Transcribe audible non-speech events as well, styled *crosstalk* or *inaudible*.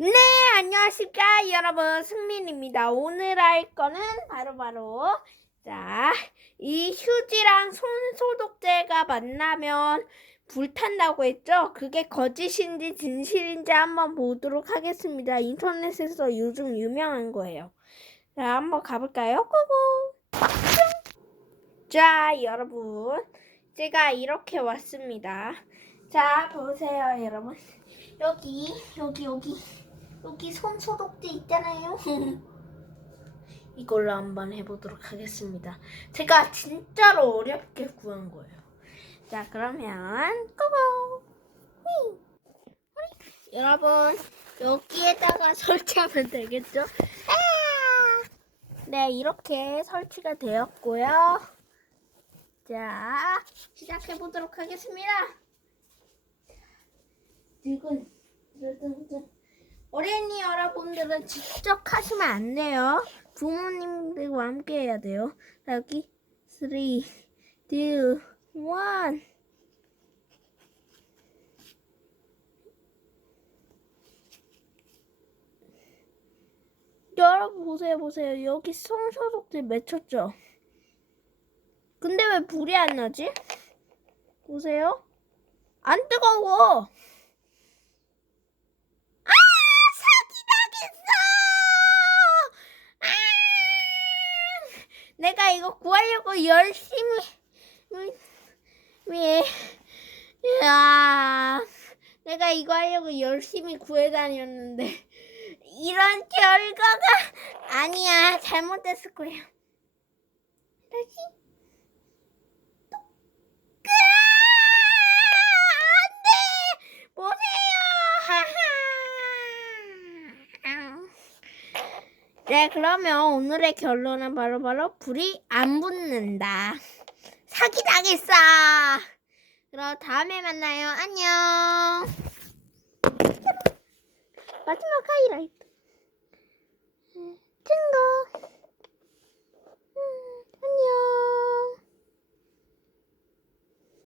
네, 안녕하십니까, 여러분. 승민입니다. 오늘 할 거는 바로 바로, 자, 이 휴지랑 손 소독제가 만나면 불탄다고 했죠? 그게 거짓인지 진실인지 한번 보도록 하겠습니다. 인터넷에서 요즘 유명한 거예요. 자, 한번 가볼까요? 고고! 자, 여러분. 제가 이렇게 왔습니다. 자, 보세요, 여러분. 여기, 여기, 여기. 여기 손 소독제 있잖아요. *laughs* 이걸로 한번 해보도록 하겠습니다. 제가 진짜로 어렵게 구한 거예요. 자, 그러면 고고. 여러분, 여기에다가 *laughs* 설치하면 되겠죠? 아! 네, 이렇게 설치가 되었고요. 자, 시작해 보도록 하겠습니다. 지금 어린이 여러분들은 직접 하시면 안 돼요. 부모님들과 함께 해야 돼요. 자, 여기 3, 2, 1 여러분 보세요 보세요 여기 손소독제 맺혔죠 근데 왜 불이 안 나지? 보세요 안 뜨거워 아 사기당했어 아 내가 이거 구하려고 열심히 왜 야, 내가 이거 하려고 열심히 구해 다녔는데 이런 결과가 아니야 잘못됐을 거야. 네 그러면 오늘의 결론은 바로 바로 불이 안 붙는다. 사기 당했어. 그럼 다음에 만나요. 안녕. 마지막 하이라이트.